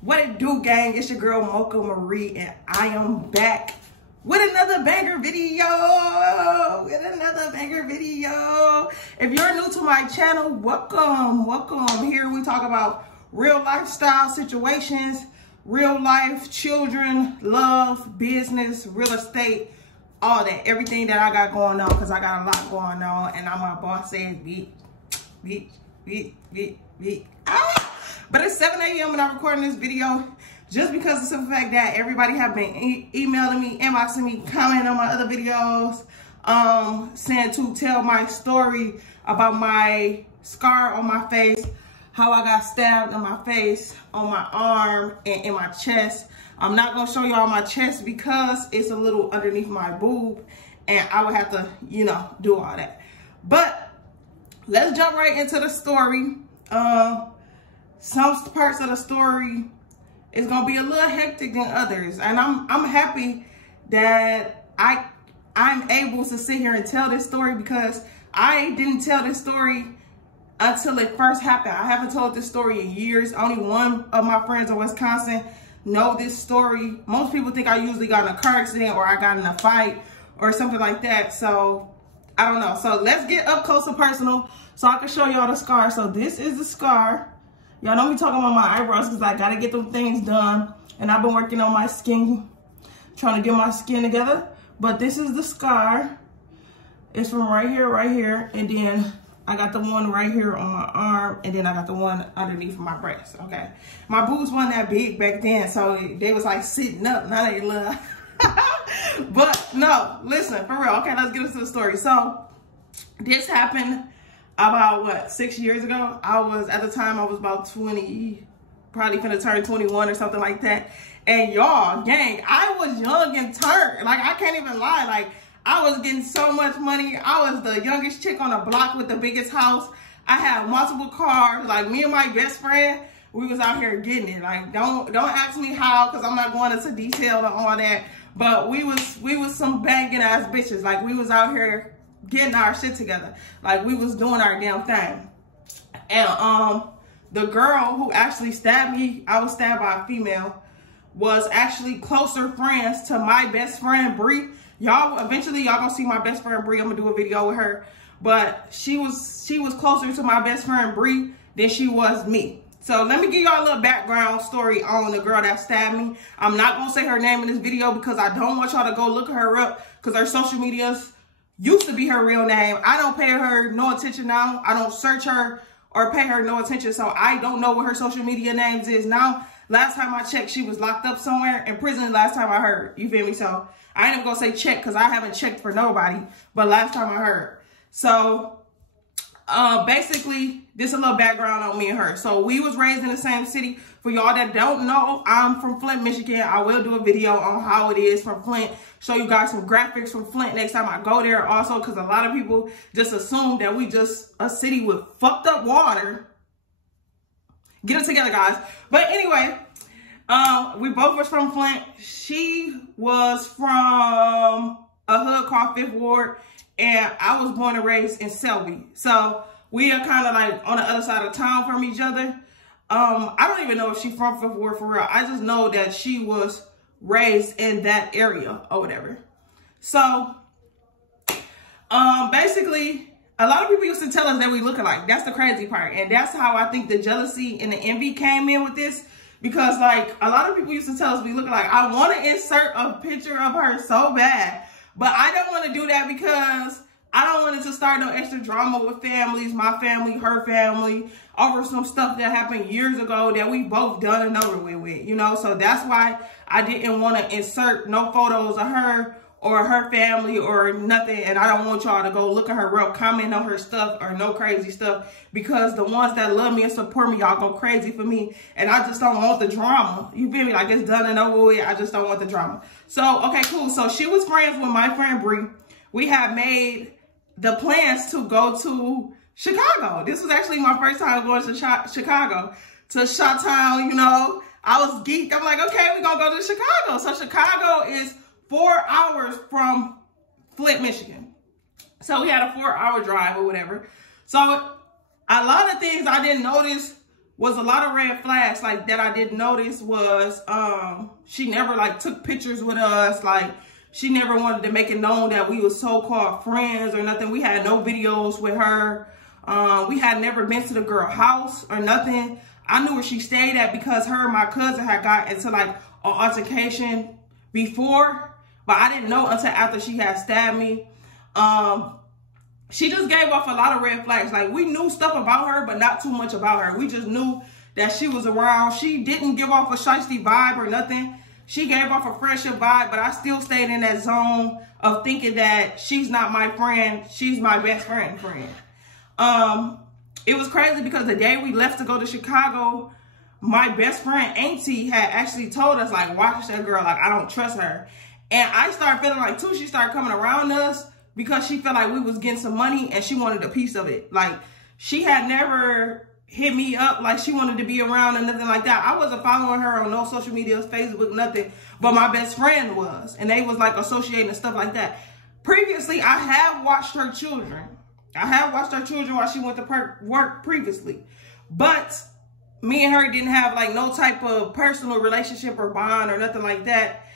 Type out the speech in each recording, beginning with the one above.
What it do, gang? It's your girl Mocha Marie, and I am back with another banger video. If you're new to my channel, welcome. Here we talk about real lifestyle situations, real life, children, love, business, real estate, all that, everything that I got going on, because I got a lot going on, and I'm my boss says bitch. But it's 7 a.m. and I'm recording this video just because of the fact that everybody have been emailing me, inboxing me, commenting on my other videos, saying to tell my story about my scar on my face, how I got stabbed in my face, on my arm, and in my chest. I'm not gonna show y'all my chest because it's a little underneath my boob and I would have to, you know, do all that. But let's jump right into the story. Some parts of the story is gonna be a little hectic than others, and I'm happy that I'm able to sit here and tell this story, because I didn't tell this story until it first happened. I haven't told this story in years. Only one of my friends in Wisconsin know this story. Most people think I usually got in a car accident or I got in a fight or something like that. So I don't know. So let's get up close and personal so I can show y'all the scar. So this is the scar. Y'all know me talking about my eyebrows because I got to get them things done. And I've been working on my skin, trying to get my skin together. But this is the scar. It's from right here. And then I got the one right here on my arm. And then I got the one underneath my breast, okay? My boobs wasn't that big back then, so they was like sitting up. Now they look. But no, listen, for real. Okay, let's get into the story. So this happened about, what, 6 years ago? At the time, I was about 20, probably finna turn 21 or something like that. And y'all, gang, I was young and turned. Like, I can't even lie. Like, I was getting so much money. I was the youngest chick on the block with the biggest house. I had multiple cars. Like, me and my best friend, we was out here getting it. Like, don't ask me how, because I'm not going into detail on all that. But we was some banging ass bitches. Like, we was out here getting our shit together. Like, we was doing our damn thing. And the girl who actually stabbed me, I was stabbed by a female, was actually closer friends to my best friend Bree. Y'all, eventually y'all gonna see my best friend Bree. I'm gonna do a video with her. But she was closer to my best friend Bree than she was me. So let me give y'all a little background story on the girl that stabbed me. I'm not gonna say her name in this video because I don't want y'all to go look her up, because her social medias used to be her real name. I don't pay her no attention now. I don't search her or pay her no attention, so I don't know what her social media names is now. Last time I checked, she was locked up somewhere in prison last time I heard. You feel me? So I ain't even gonna say check because I haven't checked for nobody, but last time I heard. So basically, this is a little background on me and her. So we was raised in the same city. For y'all that don't know, I'm from Flint, Michigan. I will do a video on how it is from Flint. Show you guys some graphics from Flint next time I go there also, because a lot of people just assume that we just a city with fucked up water. Get it together, guys. But anyway, we both was from Flint. She was from a hood called Fifth Ward, and I was born and raised in Selby. So we are kind of like on the other side of town from each other. I don't even know if she's from Fifth Ward for real. I just know that she was raised in that area or whatever. So, basically, a lot of people used to tell us that we look alike. That's the crazy part. And that's how I think the jealousy and the envy came in with this. Because, like, a lot of people used to tell us we look alike. I want to insert a picture of her so bad. But I don't want to do that because I don't want it to start no extra drama with families, my family, her family, over some stuff that happened years ago that we both done and over with, you know? So that's why I didn't want to insert no photos of her or her family or nothing. And I don't want y'all to go look at her real, comment on her stuff or no crazy stuff, because the ones that love me and support me, y'all go crazy for me. And I just don't want the drama. You feel me? Like, it's done and over with. I just don't want the drama. So, okay, cool. So she was friends with my friend Bree. We had made the plans to go to Chicago. This was actually my first time going to Chicago, to Chi-Town, you know. I was geeked. I'm like, okay, we're going to go to Chicago. So Chicago is 4 hours from Flint, Michigan. So we had a 4-hour drive or whatever. So a lot of things I didn't notice was a lot of red flags like that I did notice was she never like took pictures with us. Like she never wanted to make it known that we were so-called friends or nothing. We had no videos with her. We had never been to the girl house or nothing. I knew where she stayed at because her and my cousin had got into like an altercation before, but I didn't know until after she had stabbed me. She just gave off a lot of red flags. Like we knew stuff about her, but not too much about her. We just knew that she was around. She didn't give off a shiesty vibe or nothing. She gave off a friendship vibe, but I still stayed in that zone of thinking that she's not my friend. She's my best friend. It was crazy because the day we left to go to Chicago, my best friend, Auntie, had actually told us, like, watch that girl. Like, I don't trust her. And I started feeling like, too, she started coming around us because she felt like we was getting some money and she wanted a piece of it. Like, she had never hit me up like she wanted to be around or nothing like that. I wasn't following her on no social media, Facebook, nothing. But my best friend was. And they was, like, associating and stuff like that. Previously, I have watched her children. I have watched her children while she went to work previously. But me and her didn't have like no type of personal relationship or bond or nothing like that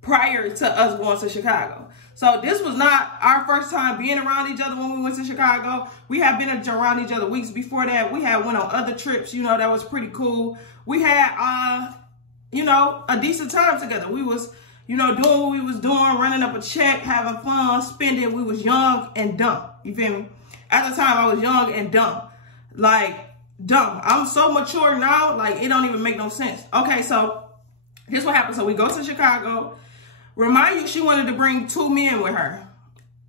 prior to us going to Chicago. So this was not our first time being around each other when we went to Chicago. We had been around each other weeks before that. We had went on other trips, you know, that was pretty cool. We had, you know, a decent time together. We was, you know, doing what we was doing, running up a check, having fun, spending. We was young and dumb. You feel me? At the time, I was young and dumb. Like, dumb. I'm so mature now, like, it don't even make no sense. Okay, so here's what happened. So we go to Chicago. Remind you, she wanted to bring 2 men with her.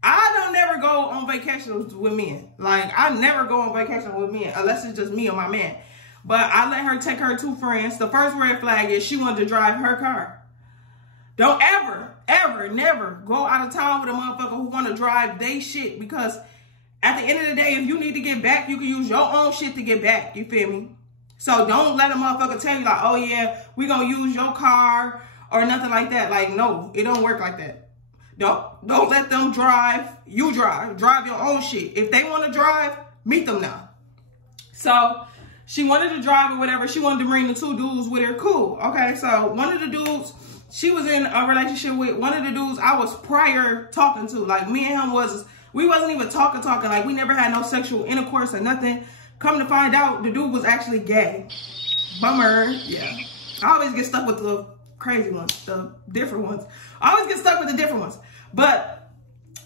I don't never go on vacations with men. Like, I never go on vacation with men unless it's just me or my man. But I let her take her 2 friends. The first red flag is she wanted to drive her car. Don't ever, never go out of town with a motherfucker who want to drive they shit, because at the end of the day, if you need to get back, you can use your own shit to get back. You feel me? So don't let a motherfucker tell you like, oh yeah, we gonna use your car or nothing like that. Like, no, it don't work like that. Don't let them drive. You drive. Drive your own shit. If they want to drive, meet them now. So she wanted to drive or whatever. She wanted to bring the 2 dudes with her. Cool. Okay, so one of the dudes she was in a relationship with, one of the dudes I was prior talking to. Like, me and him we wasn't even talking. Like, we never had no sexual intercourse or nothing. Come to find out, the dude was actually gay. Bummer. Yeah. I always get stuck with the crazy ones, the different ones. I always get stuck with the different ones. But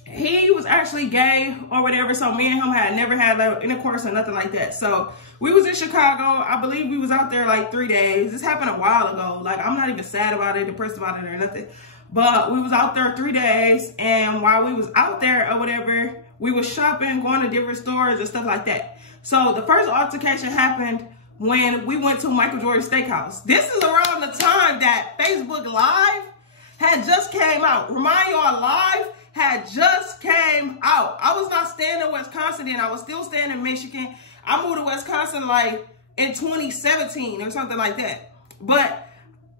he was actually gay or whatever, so me and him had never had no intercourse or nothing like that. So we was in Chicago. I believe we was out there like 3 days. This happened a while ago. Like, I'm not even sad about it, depressed about it or nothing. But we was out there 3 days, and while we was out there or whatever, we was shopping, going to different stores and stuff like that. So the first altercation happened when we went to Michael Jordan Steakhouse. This is around the time that Facebook Live had just came out. Remind y'all, Live had just came out. I was not staying in Wisconsin then. I was still staying in Michigan. I moved to Wisconsin like in 2017 or something like that. But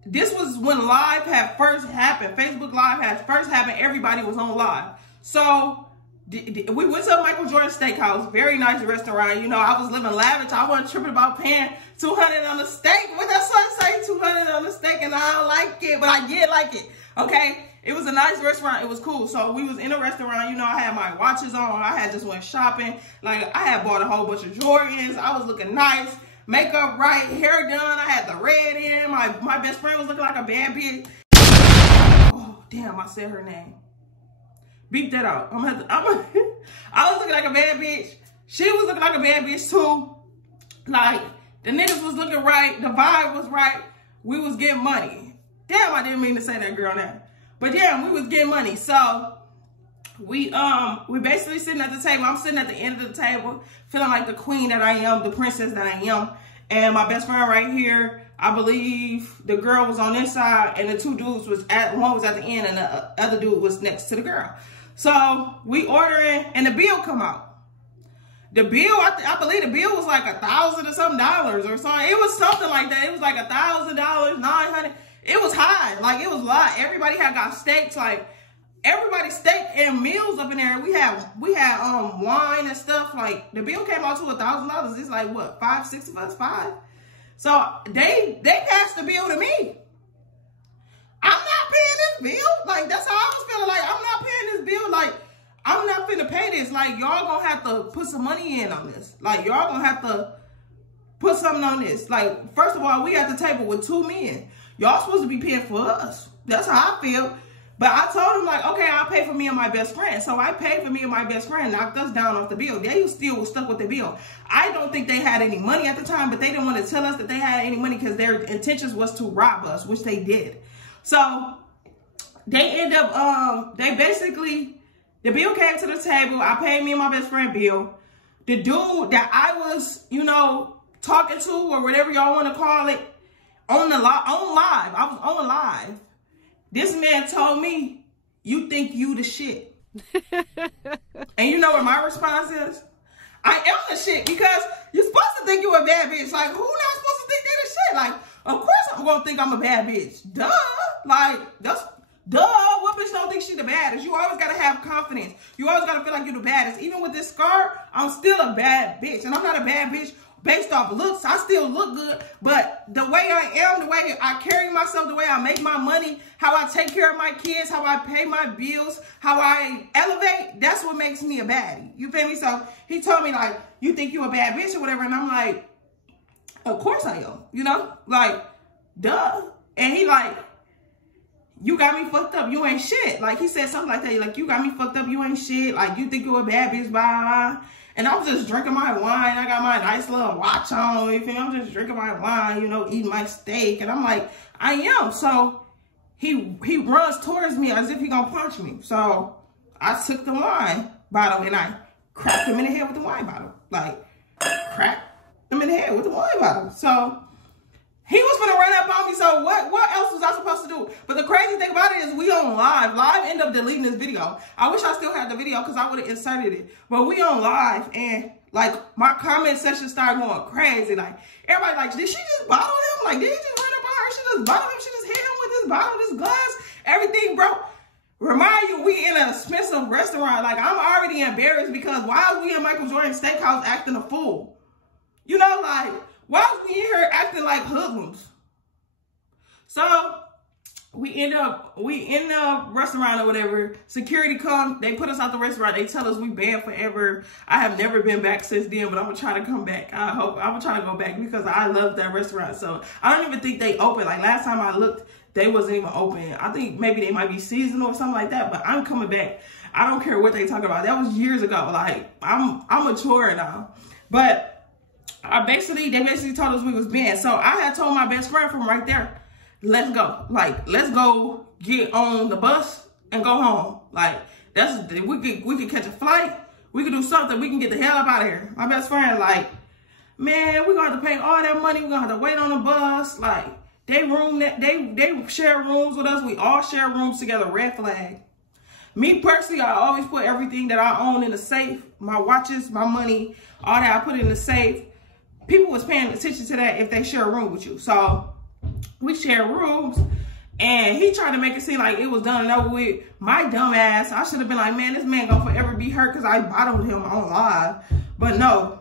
this was when Live had first happened. Facebook Live had first happened. Everybody was on Live. So we went to Michael Jordan Steakhouse. Very nice restaurant. You know, I was living lavish. I wasn't tripping about paying $200 on the steak. What that's what I say, $200 on the steak, and I don't like it, but I did like it. Okay? It was a nice restaurant. It was cool. So we was in a restaurant. You know, I had my watches on. I had just went shopping. Like, I had bought a whole bunch of Jordans. I was looking nice. Makeup right. Hair done. I had the red in. My best friend was looking like a bad bitch. Oh, damn. I said her name. Beep that out. I was looking like a bad bitch. She was looking like a bad bitch too. Like, the niggas was looking right. The vibe was right. We was getting money. Damn, I didn't mean to say that girl name. But yeah, we was getting money. So we basically sitting at the table. I'm sitting at the end of the table, feeling like the queen that I am, the princess that I am. And my best friend right here, I believe the girl was on this side and the 2 dudes one was at the end and the other dude was next to the girl. So we ordering and the bill come out. The bill, I believe the bill was like $1,000 or something or something. It was something like that. It was like $1,000, $900. It was high. Like, it was a lot. Everybody had got steaks. Like, everybody steak and meals up in there. We had wine and stuff. Like, the bill came out to $1,000. It's like what, 5, 6 of us, 5. So they passed the bill to me. I'm not paying this bill. Like, that's how I was feeling. Like, I'm not paying this bill. Like, I'm not finna pay this. Like, y'all gonna have to put some money in on this. Like, y'all gonna have to put something on this. Like, first of all, we at the table with 2 men. Y'all supposed to be paying for us. That's how I feel. But I told him, like, okay, I'll pay for me and my best friend. So I paid for me and my best friend, knocked us down off the bill. They still was stuck with the bill. I don't think they had any money at the time, but they didn't want to tell us that they had any money because their intentions was to rob us, which they did. So they end up, they basically, the bill came to the table. I paid me and my best friend bill. The dude that I was, you know, talking to or whatever y'all want to call it, on live. I was on live. This man told me, you think you the shit. And you know what my response is? I am the shit, because you're supposed to think you a bad bitch. Like, who not supposed to think they the shit? Like, of course I'm gonna think I'm a bad bitch. Duh. Like, that's, duh. What bitch don't think she the baddest? You always gotta have confidence. You always gotta feel like you're the baddest. Even with this scar, I'm still a bad bitch. And I'm not a bad bitch based off looks. I still look good, but the way I am, the way I carry myself, the way I make my money, how I take care of my kids, how I pay my bills, how I elevate, that's what makes me a baddie. You feel me? So he told me, like, you think you a bad bitch or whatever, and I'm like, of course I am, you know? Like, duh. And he like, you got me fucked up, you ain't shit. Like, he said something like that, like, you got me fucked up, you ain't shit. Like, you think you a bad bitch, blah. And I was just drinking my wine. I got my nice little watch on. You feel me? I'm just drinking my wine, you know, eating my steak. And I'm like, I am. So he runs towards me as if he gonna punch me. So I took the wine bottle and I cracked him in the head with the wine bottle. Like, cracked him in the head with the wine bottle. So he was gonna run up on me. So what else was I supposed to do? But the crazy thing about it is we on live. Live ended up deleting this video. I wish I still had the video because I would have inserted it. But we on live, and like my comment section started going crazy. Like, everybody like, did she just bottle him? Like, did he just run up on her? She just bottled him. She just hit him with this bottle, this glass, everything, bro. Remind you, we in an expensive restaurant. Like, I'm already embarrassed because why are we in Michael Jordan Steakhouse acting a fool? You know, like, why was we in here acting like hoodlums? So we in the restaurant or whatever. Security come, they put us out the restaurant. They tell us we banned forever. I have never been back since then, but I'm gonna try to come back. I'm gonna try to go back because I love that restaurant. So I don't even think they open. Like, last time I looked, they wasn't even open. I think maybe they might be seasonal or something like that, but I'm coming back. I don't care what they talk about. That was years ago. Like, I'm mature now. But they basically told us we was banned. So I had told my best friend from right there, let's go. Like, let's go get on the bus and go home. Like, we could catch a flight. We could do something. We can get the hell up out of here. My best friend like, man, we're gonna have to pay all that money. We're gonna have to wait on the bus. Like, they share rooms with us. We all share rooms together. Red flag. Me personally, I always put everything that I own in the safe. My watches, my money, all that, I put it in the safe. People was paying attention to that if they share a room with you. So we share rooms, and he tried to make it seem like it was done and over with. My dumb ass, I should have been like, man, this man gonna forever be hurt because I bottled him on live. But no,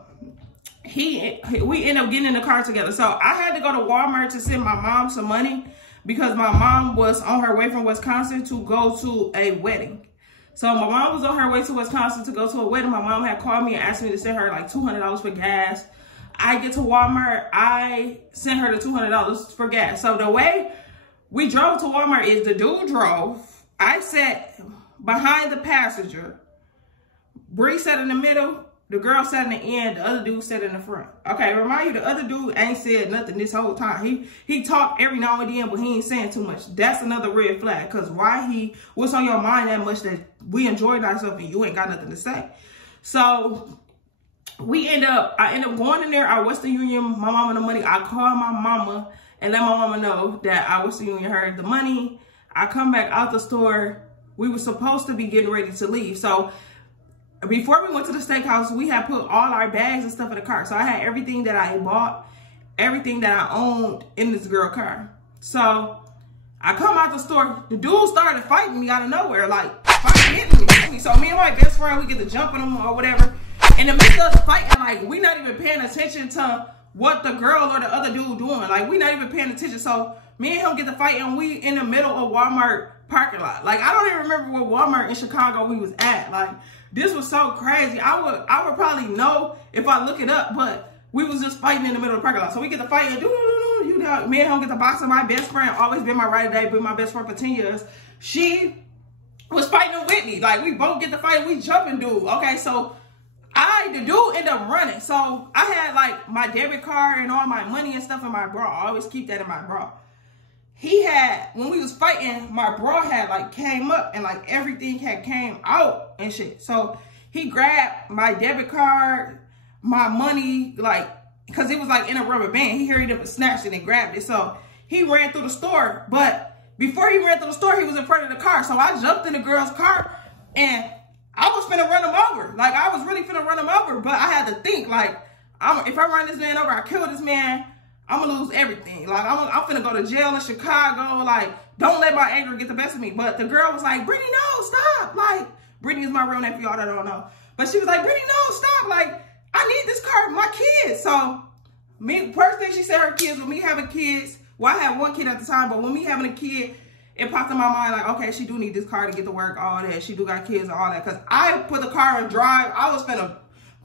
we ended up getting in the car together. So I had to go to Walmart to send my mom some money because my mom was on her way from Wisconsin to go to a wedding. So my mom was on her way to Wisconsin to go to a wedding. My mom had called me and asked me to send her like $200 for gas. I get to Walmart, I sent her the $200 for gas. So the way we drove to Walmart is the dude drove. I sat behind the passenger. Bree sat in the middle. The girl sat in the end. The other dude sat in the front. Okay, remind you, the other dude ain't said nothing this whole time. He talked every now and then, but he ain't saying too much. That's another red flag. Because what's on your mind that much that we enjoyed ourselves and you ain't got nothing to say? So I end up going in there. I Western Union my mama the money. I call my mama and let my mama know that I Western Union her the money. I come back out the store. We were supposed to be getting ready to leave. So before we went to the steakhouse, we had put all our bags and stuff in the car. So I had everything that I bought, everything that I owned in this girl car. So I come out the store. The dude started fighting me out of nowhere. Like, fighting, hitting me. So me and my best friend, we get to jumping them or whatever. In the midst of us fighting, like, we not even paying attention to what the girl or the other dude doing. Like, we not even paying attention. So me and him get to fight, and we in the middle of Walmart parking lot. Like, I don't even remember what Walmart in Chicago we was at. Like, this was so crazy. I would probably know if I look it up, but we was just fighting in the middle of the parking lot. So we get to fight, and me and him get to boxing. My best friend, always been my ride or die, been my best friend for 10 years. She was fighting with me. Like, we both get to fight, we jumping dude. Okay, so the dude ended up running. So I had like my debit card and all my money and stuff in my bra. I always keep that in my bra. He had, when we was fighting, my bra had like came up and like everything had came out and shit. So he grabbed my debit card, my money, like, because it was like in a rubber band. He hurried up and snatched it and grabbed it. So he ran through the store. But before he ran through the store, he was in front of the car. So I jumped in the girl's car and I was finna run him over. Like, I was really finna run him over. But I had to think, like, if I run this man over, I kill this man, I'm gonna lose everything. Like, I'm finna go to jail in Chicago. Like, don't let my anger get the best of me. But the girl was like, Brittany, no, stop. Like, Brittany is my real name for y'all that don't know. But she was like, Brittany, no, stop. Like, I need this car for my kids. So, first thing she said, her kids, with me having kids, well, I had one kid at the time, but with me having a kid, it popped in my mind, like, okay, she do need this car to get to work, all that. She do got kids and all that. Because I put the car in drive. I was finna,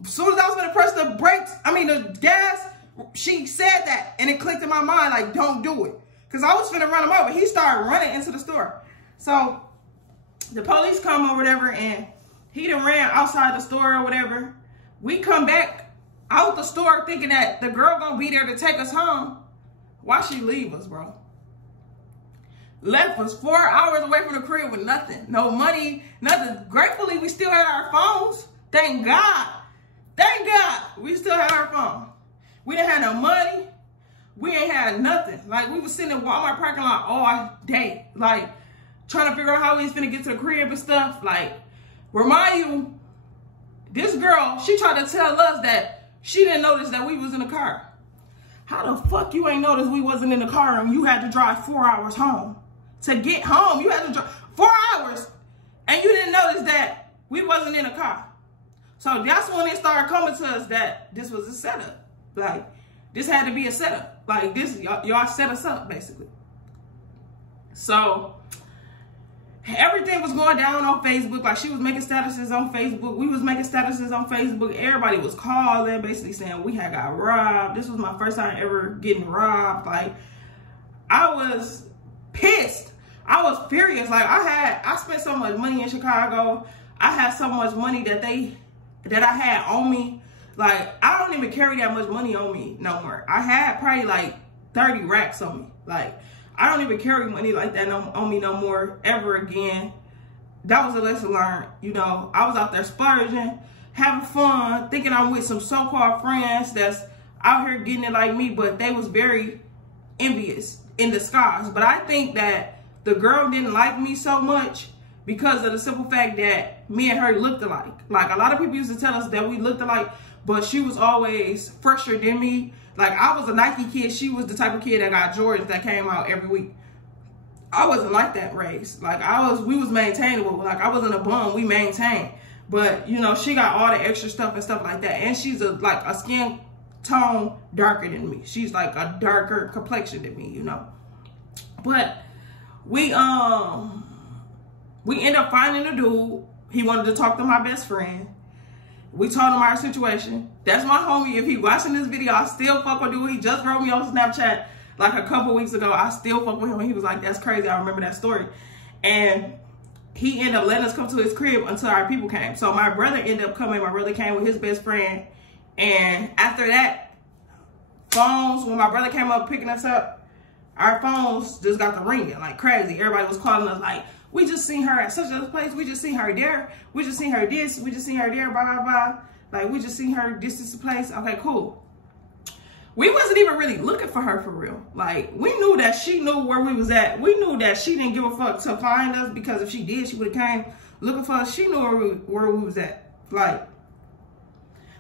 as soon as I was finna press the brakes, the gas, she said that. And it clicked in my mind, like, don't do it. Because I was finna run him over. He started running into the store. So, the police come or whatever, and he done ran outside the store or whatever. We come back out the store thinking that the girl gonna be there to take us home. Why she leave us, bro? Left us 4 hours away from the crib with nothing. No money, nothing. Gratefully, we still had our phones. Thank God. Thank God. We still had our phone. We didn't have no money. We ain't had nothing. Like, we was sitting in Walmart parking lot all day. Like, trying to figure out how we was finna get to the crib and stuff. Like, remind you, this girl, she tried to tell us that she didn't notice that we was in the car. How the fuck you ain't noticed we wasn't in the car and you had to drive 4 hours home? To get home, you had to drive 4 hours and you didn't notice that we wasn't in a car. So that's when it started coming to us that this was a setup. Like, this had to be a setup. Like, this, y'all set us up, basically. So, everything was going down on Facebook. Like, she was making statuses on Facebook. We was making statuses on Facebook. Everybody was calling, basically saying we had got robbed. This was my first time ever getting robbed. Like, I was pissed. I was furious. Like, I spent so much money in Chicago. I had so much money that I had on me. Like, I don't even carry that much money on me no more. I had probably like 30 racks on me. Like, I don't even carry money like that on me no more ever again. That was a lesson learned. You know, I was out there splurging, having fun, thinking I'm with some so-called friends that's out here getting it like me, but they was very envious in disguise. But I think that the girl didn't like me so much because of the simple fact that me and her looked alike. Like, a lot of people used to tell us that we looked alike, but she was always fresher than me. Like, I was a Nike kid. She was the type of kid that got Jordans that came out every week. I wasn't like that race. Like, we was maintainable. Like, I wasn't a bum. We maintained. But, you know, she got all the extra stuff and stuff like that. And she's like a skin tone darker than me. She's like a darker complexion than me, you know. But we end up finding a dude. He wanted to talk to my best friend. We told him our situation. That's my homie. If he watching this video, I still fuck with dude. He just wrote me on Snapchat like a couple weeks ago. I still fuck with him. He was like, that's crazy. I remember that story. And he ended up letting us come to his crib until our people came. So my brother ended up coming. My brother came with his best friend. And after that, phones, when my brother came up picking us up, our phones just got to ringing like crazy. Everybody was calling us like, we just seen her at such a place. We just seen her there. We just seen her this. We just seen her there, blah, blah, blah. Like, we just seen her this place. Okay, cool. We wasn't even really looking for her for real. Like, we knew that she knew where we was at. We knew that she didn't give a fuck to find us, because if she did, she would have came looking for us. She knew where we was at. Like,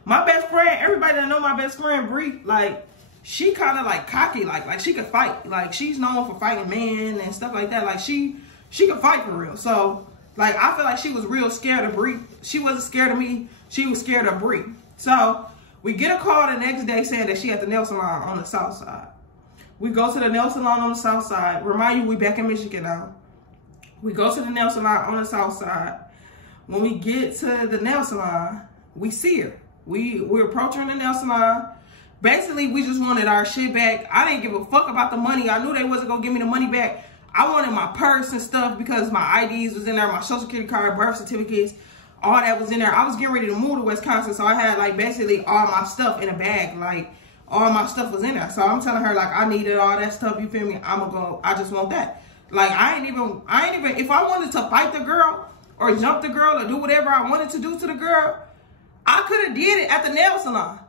my best friend, everybody that know my best friend, Bree, like, she kind of like cocky, like she could fight. Like, she's known for fighting men and stuff like that. Like, she could fight for real. So Like, I feel like she was real scared of Bree. She wasn't scared of me. She was scared of Bree. So we get a call the next day saying that she at the nail salon on the south side. We go to the nail salon on the south side. Remind you, we back in Michigan now. We go to the nail salon on the south side. When we get to the nail salon, we see her. We approach her in the nail salon. Basically, we just wanted our shit back. I didn't give a fuck about the money. I knew they wasn't gonna give me the money back. I wanted my purse and stuff because my IDs was in there, my social security card, birth certificates, all that was in there. I was getting ready to move to Wisconsin, so I had like basically all my stuff in a bag. Like, all my stuff was in there. So I'm telling her, like, I needed all that stuff, you feel me? I just want that. Like, I ain't even, if I wanted to fight the girl or jump the girl or do whatever I wanted to do to the girl, I could have did it at the nail salon.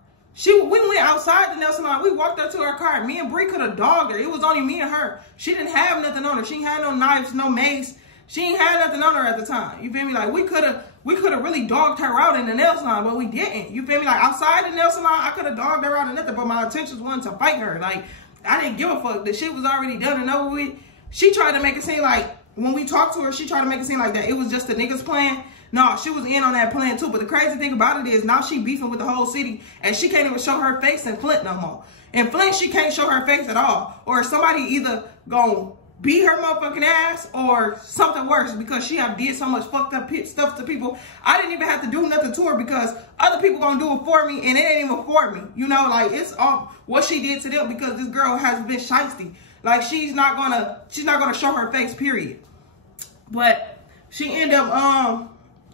We went outside the nail salon. We walked up to her car. Me and Bree could have dogged her. It was only me and her. She didn't have nothing on her. She ain't had no knives, no mace. She ain't had nothing on her at the time. You feel me? Like, we could have really dogged her out in the nail salon, but we didn't. You feel me? Like, outside the nail salon, I could have dogged her out and nothing, but my intentions wasn't to fight her. Like, I didn't give a fuck. The shit was already done and over with. She tried to make it seem like, when we talked to her, she tried to make it seem like that it was just the niggas plan. No, she was in on that plan too. But the crazy thing about it is now she beefing with the whole city and she can't even show her face in Flint no more. In Flint, she can't show her face at all. Or somebody either gonna beat her motherfucking ass or something worse because she have did so much fucked up stuff to people. I didn't even have to do nothing to her because other people gonna do it for me and it ain't even for me. You know, like, it's all what she did to them because this girl has been shiesty. Like, she's not gonna show her face, period. But she ended up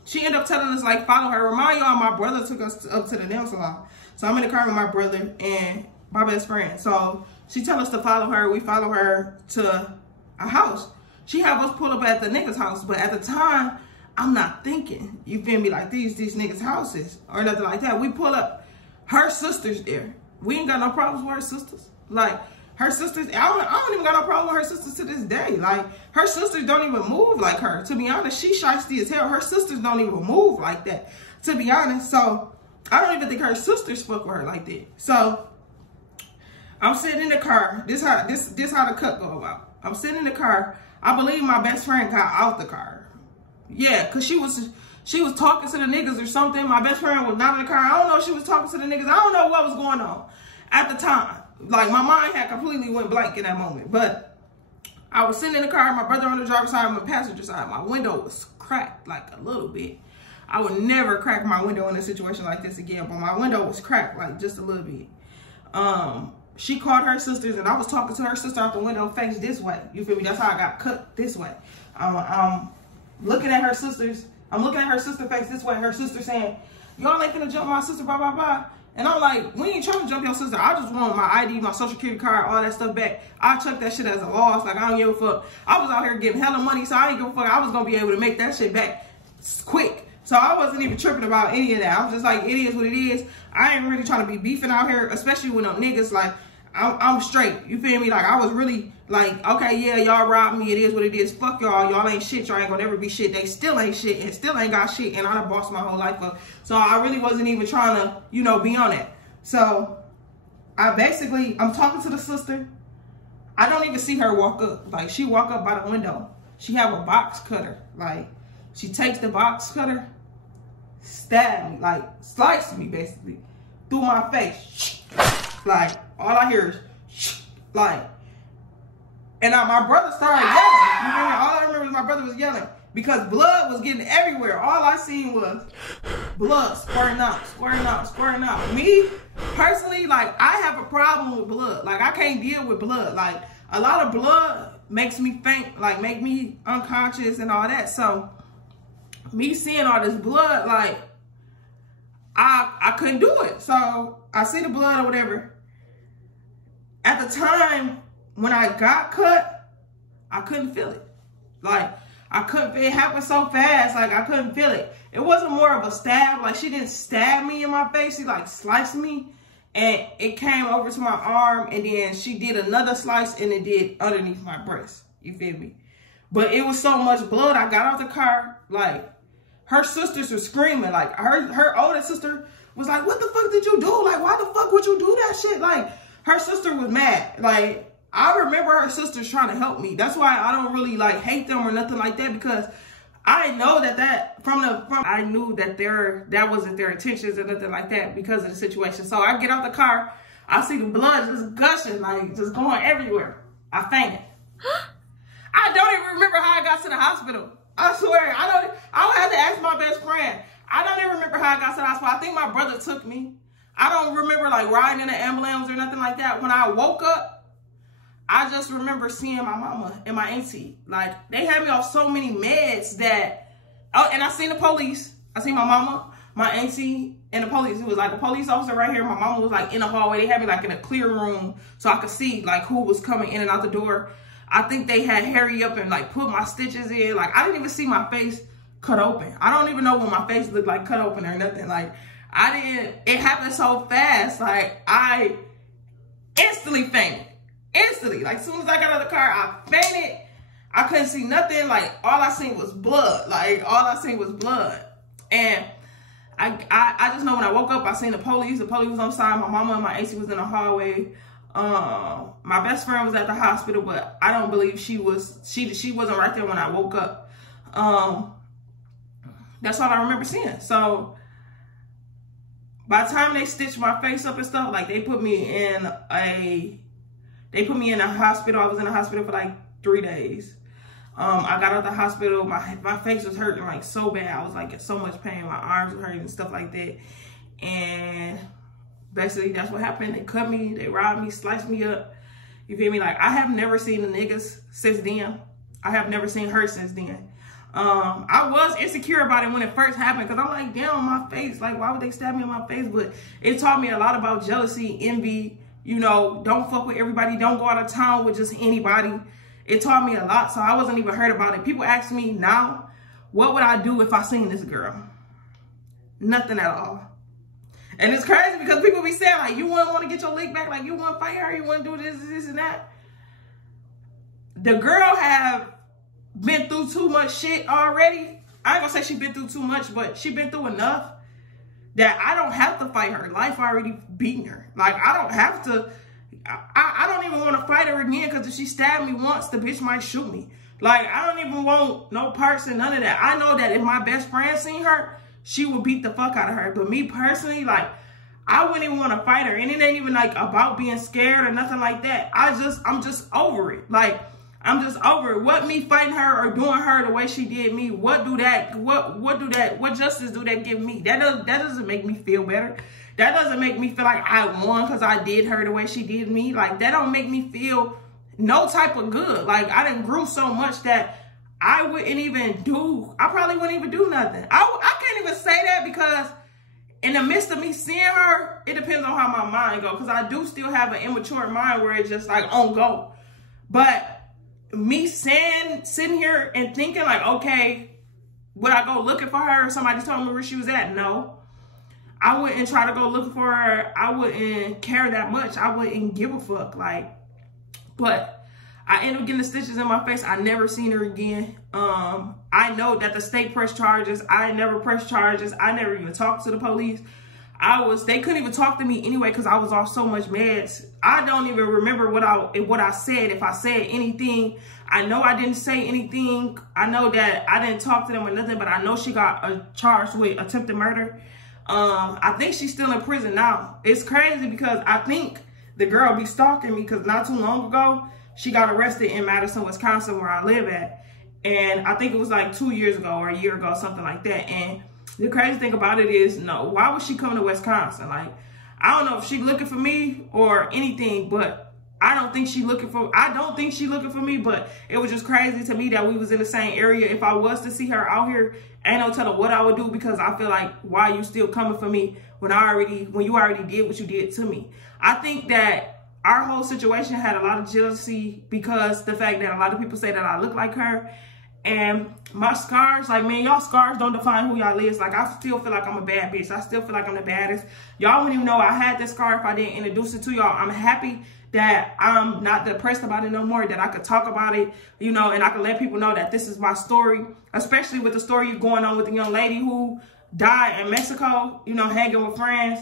telling us, like, follow her. Remind y'all, my brother took us up to the nail salon. So I'm in the car with my brother and my best friend. So she tell us to follow her. We follow her to a house. She have us pull up at the nigga's house. But at the time, I'm not thinking, you feel me, like these niggas' houses or nothing like that. We pull up, her sister's there. We ain't got no problems with her sisters. Like, her sisters, I don't even got no problem with her sisters to this day. Like, her sisters don't even move like her. To be honest, she shiesty as hell. Her sisters don't even move like that, to be honest. So, I don't even think her sisters fuck with her like that. So, I'm sitting in the car. This how the cut go about. I'm sitting in the car. I believe my best friend got out the car. Yeah, because she was talking to the niggas or something. My best friend was not in the car. I don't know if she was talking to the niggas. I don't know what was going on at the time. Like, my mind had completely went blank in that moment. But I was sitting in the car, my brother on the driver's side, my passenger side. My window was cracked, like, a little bit. I would never crack my window in a situation like this again, but my window was cracked, like, just a little bit. She called her sisters, and I was talking to her sister out the window, face this way. You feel me? That's how I got cut this way. I'm looking at her sisters. I'm looking at her sister face this way. Her sister saying, y'all ain't gonna jump my sister, blah, blah, blah. And I'm like, we ain't trying to jump your sister. I just want my ID, my social security card, all that stuff back. I chuck that shit as a loss. Like, I don't give a fuck. I was out here getting hella money, so I ain't give a fuck. I was going to be able to make that shit back quick. So I wasn't even tripping about any of that. I was just like, it is what it is. I ain't really trying to be beefing out here, especially with them niggas. Like, I'm straight. You feel me? Like, I was really like, okay, yeah, y'all robbed me. It is what it is. Fuck y'all. Y'all ain't shit. Y'all ain't gonna never be shit. They still ain't shit and still ain't got shit. And I done bossed my whole life up. So I really wasn't even trying to, you know, be on it. So I'm talking to the sister. I don't even see her walk up. Like, she walk up by the window. She have a box cutter. Like, she takes the box cutter, stab me, like, slice me basically through my face. Like, all I hear is like, and my brother started yelling. You know, all I remember is my brother was yelling because blood was getting everywhere. All I seen was blood squirting out, squirting out, squirting out. Me personally, like, I have a problem with blood. Like, I can't deal with blood. Like, a lot of blood makes me faint, like, make me unconscious and all that. So me seeing all this blood, like, I couldn't do it. So I see the blood or whatever. At the time when I got cut, I couldn't feel it. Like, it happened so fast, like, I couldn't feel it. It wasn't more of a stab. Like, she didn't stab me in my face. She, like, sliced me, and it came over to my arm, and then she did another slice, and it did underneath my breast. You feel me? But it was so much blood. I got out the car, like, her sisters were screaming. Like, her older sister was like, what the fuck did you do? Like, why the fuck would you do that shit? Like, her sister was mad. Like, I remember her sisters trying to help me. That's why I don't really, like, hate them or nothing like that, because I know that I knew that that wasn't their intentions or nothing like that because of the situation. So I get out the car, I see the blood just gushing, like just going everywhere. I fainted. I don't even remember how I got to the hospital. I swear, I don't have to ask my best friend. I don't even remember how I got to the hospital. I think my brother took me. I don't remember like riding in an ambulance or nothing like that. When I woke up, I just remember seeing my mama and my auntie. Like, they had me off so many meds that, oh, and I seen the police. I seen my mama, my auntie, and the police. It was like a police officer right here. My mama was like in the hallway. They had me like in a clear room so I could see like who was coming in and out the door. I think they had hurry up and like put my stitches in. Like, I didn't even see my face cut open. I don't even know what my face looked like cut open or nothing. Like, it happened so fast. Like, I instantly fainted. Instantly. Like, as soon as I got out of the car, I fainted. I couldn't see nothing. Like, all I seen was blood. Like, all I seen was blood. And I just know when I woke up, I seen the police. The police was on side. My mama and my auntie was in the hallway. My best friend was at the hospital, but I don't believe she wasn't right there when I woke up. That's all I remember seeing. So by the time they stitched my face up and stuff, like they put me in a hospital. I was in the hospital for like 3 days. I got out of the hospital. My face was hurting like so bad. I was like in so much pain. My arms were hurting and stuff like that. And basically that's what happened. They cut me, they robbed me, sliced me up. You feel me? Like, I have never seen the niggas since then. I have never seen her since then. I was insecure about it when it first happened because I'm like, damn, my face. Like, why would they stab me in my face? But it taught me a lot about jealousy, envy. You know, don't fuck with everybody. Don't go out of town with just anybody. It taught me a lot, so I wasn't even hurt about it. People ask me now, what would I do if I seen this girl? Nothing at all. And it's crazy because people be saying, like, you wouldn't want to get your leg back, like, you want to fight her, you want to do this, and that. The girl have been through too much shit already. I ain't gonna say she been through too much, but she been through enough that I don't have to fight her. Life already beaten her. Like, I don't have to, I don't even want to fight her again because if she stabbed me once, the bitch might shoot me. Like, I don't even want no parts and none of that. I know that if my best friend seen her, she would beat the fuck out of her. But me personally, like, I wouldn't even want to fight her. And it ain't even like about being scared or nothing like that. I'm just over it. Like, I'm just over it. What me fighting her or doing her the way she did me, what justice do that give me? That doesn't make me feel better. That doesn't make me feel like I won because I did her the way she did me. Like, that don't make me feel no type of good. Like, I done grew so much that I probably wouldn't even do nothing. I can't even say that because in the midst of me seeing her, it depends on how my mind goes. Because I do still have an immature mind where it's just like on go. But me sitting here and thinking like, okay, would I go looking for her if somebody told me where she was at? No. I wouldn't try to go looking for her. I wouldn't care that much. I wouldn't give a fuck. Like, but I ended up getting the stitches in my face. I never seen her again. I know that the state pressed charges. I never pressed charges. I never even talked to the police. They couldn't even talk to me anyway because I was off so much meds. I don't even remember what I said, if I said anything. I know I didn't say anything. I know that I didn't talk to them or nothing, but I know she got charged with attempted murder. I think she's still in prison now. It's crazy because I think the girl be stalking me because not too long ago, she got arrested in Madison, Wisconsin, where I live at. And I think it was like 2 years ago or a year ago, something like that. And the crazy thing about it is, no, why was she coming to Wisconsin? Like, I don't know if she's looking for me or anything, but I don't think she's looking for me, but it was just crazy to me that we was in the same area. If I was to see her out here, ain't no telling what I would do because I feel like, why are you still coming for me when you already did what you did to me? I think that our whole situation had a lot of jealousy because the fact that a lot of people say that I look like her. And my scars, like, man, y'all scars don't define who y'all is. Like, I still feel like I'm a bad bitch. I still feel like I'm the baddest. Y'all wouldn't even know I had this scar if I didn't introduce it to y'all. I'm happy that I'm not depressed about it no more, that I could talk about it, you know, and I can let people know that this is my story, especially with the story going on with the young lady who died in Mexico, you know, hanging with friends.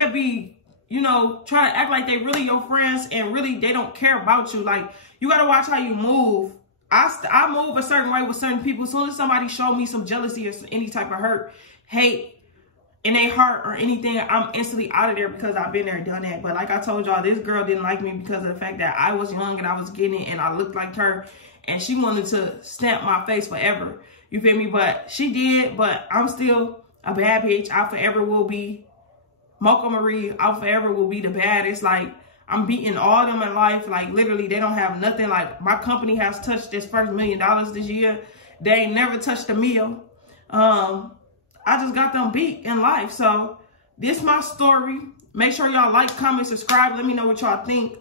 It'd be, you know, trying to act like they really your friends and really they don't care about you. Like, you got to watch how you move I move a certain way with certain people. As soon as somebody show me some jealousy or any type of hurt, hate in their heart or anything, I'm instantly out of there because I've been there and done that. But like I told y'all, this girl didn't like me because of the fact that I was young and I was getting it and I looked like her. And she wanted to stamp my face forever. You feel me? But she did. But I'm still a bad bitch. I forever will be Mocha Marie. I forever will be the baddest. Like, I'm beating all them in life. Like, literally, they don't have nothing. Like, my company has touched this first $1 million this year. They ain't never touched a meal. I just got them beat in life. So, this my story. Make sure y'all like, comment, subscribe. Let me know what y'all think.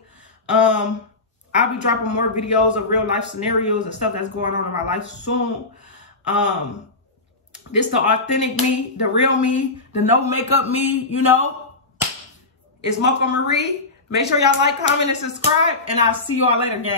I'll be dropping more videos of real life scenarios and stuff that's going on in my life soon. This the authentic me, the real me, the no makeup me, you know. It's Mocha Marie. Make sure y'all like, comment, and subscribe. And I'll see y'all later, gang.